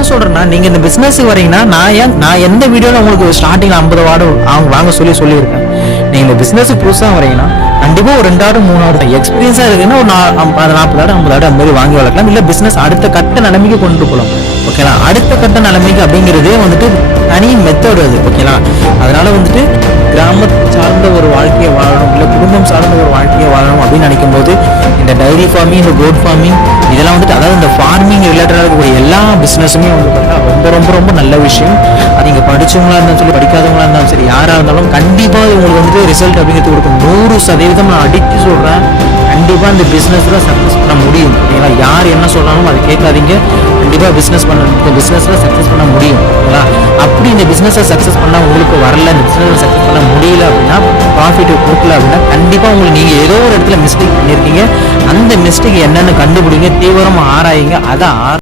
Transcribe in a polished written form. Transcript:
என்ன சொல்றேன்னா, நீங்க இந்த பிசினஸ்க்கு வரீங்கன்னா நான் எந்த வீடியோல உங்களுக்கு ஸ்டார்டிங்ல 50 வார்டு அவங்க வாங்க சொல்லியிருக்கேன். நீங்க இந்த பிசினஸ் புதுசா வரீங்கன்னா கண்டிப்பா ஒரு 2 ஆடு 3 ஆடு எக்ஸ்பீரியன்ஸா இருக்குன்னா ஒரு 40 ஆடு 50 ஆடு அந்த மாதிரி வாங்கி வளர்க்கலாம். இல்ல பிசினஸ் அடுத்த கட்ட நிலைமைக்கு கொண்டு போகலாம். ஓகேங்களா? அடுத்த கட்ட நிலைமைக்கு அப்படிங்கிறதே வந்துட்டு தனி மெத்தட் அது. ஓகேங்களா? அதனால வந்துட்டு கிராமம் சார்ந்த ஒரு வாழ்க்கையை வாழணும், இல்லை குடும்பம் சார்ந்த ஒரு வாழ்க்கையை வாழணும் அப்படின்னு நினைக்கும் போது இந்த டைரி ஃபார்மிங், இந்த கோட் ஃபார்மிங், இதெல்லாம் வந்துட்டு அதாவது இந்த ஃபார்மிங் ரிலேட்டடாக இருக்கக்கூடிய எல்லா பிஸ்னஸுமே வந்து பார்த்தா ரொம்ப ரொம்ப ரொம்ப நல்ல விஷயம். அது நீங்கள் படித்தவங்களா இருந்தாலும் சரி, படிக்காதவங்களா இருந்தாலும் சரி, யாராக இருந்தாலும் கண்டிப்பாக உங்களுக்கு வந்துட்டு ரிசல்ட் அப்படிங்கிறது கொடுக்கும். 100% நான் அடித்து சொல்கிறேன். கண்டிப்பாக இந்த பிஸ்னஸில் சக்ஸஸ் பண்ண முடியும். ஓகேங்களா? யார் என்ன சொல்கிறாலும் அதை கேட்காதீங்க. கண்டிப்பாக இந்த பிஸ்னஸில் சக்ஸஸ் பண்ண முடியும். ஓகேங்களா? அப்படி இந்த பிஸ்னஸை சக்ஸஸ் பண்ணால் உங்களுக்கு வரல, இந்த பிஸ்னஸை சக்ஸஸ் பண்ண முடியல அப்படின்னா, ப்ராஃபிட் கொடுக்கல அப்படின்னா, கண்டிப்பாக உங்களுக்கு நீங்கள் ஏதோ ஒரு இடத்துல மிஸ்டேக் பண்ணியிருக்கீங்க. அந்த மிஸ்டேக் என்னென்னு கண்டுபிடிங்க, தீவிரமாக ஆராயுங்க. அதை